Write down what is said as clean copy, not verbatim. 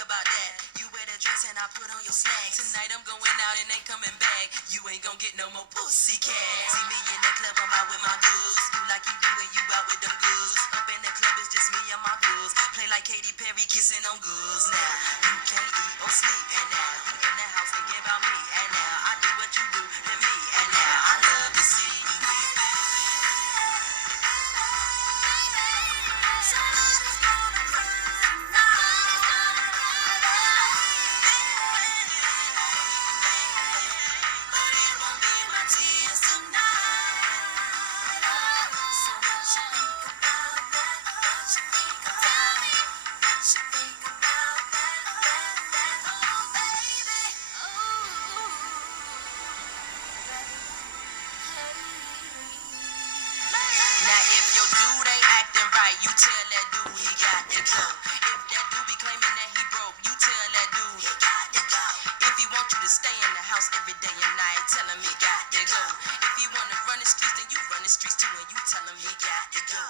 about that. You wear the dress and I put on your slacks. Tonight I'm going out and ain't coming back. You ain't gonna get no more pussy cat. See me in the club, I'm out with my dudes. You like you do when you out with them goods. Up in the club, it's just me and my goods. Play like Katy Perry kissing on goods. Now you can't eat or sleep. And now you in the house thinking about me. And now I do what you do to me. And now I love to see you weep. Somebody's gonna cry tonight. But it won't be my tears tonight. So what you think about that? What you think about me? What you think about that? Oh, baby. Now if your dude ain't acting right, you tell that dude he got to go. If that dude be claiming that he broke, you tell that dude he got to go. If he want you to stay in the house every day and night, tell him he got to go. If he wanna run the streets, then you run the streets too, and you tell him he got to go.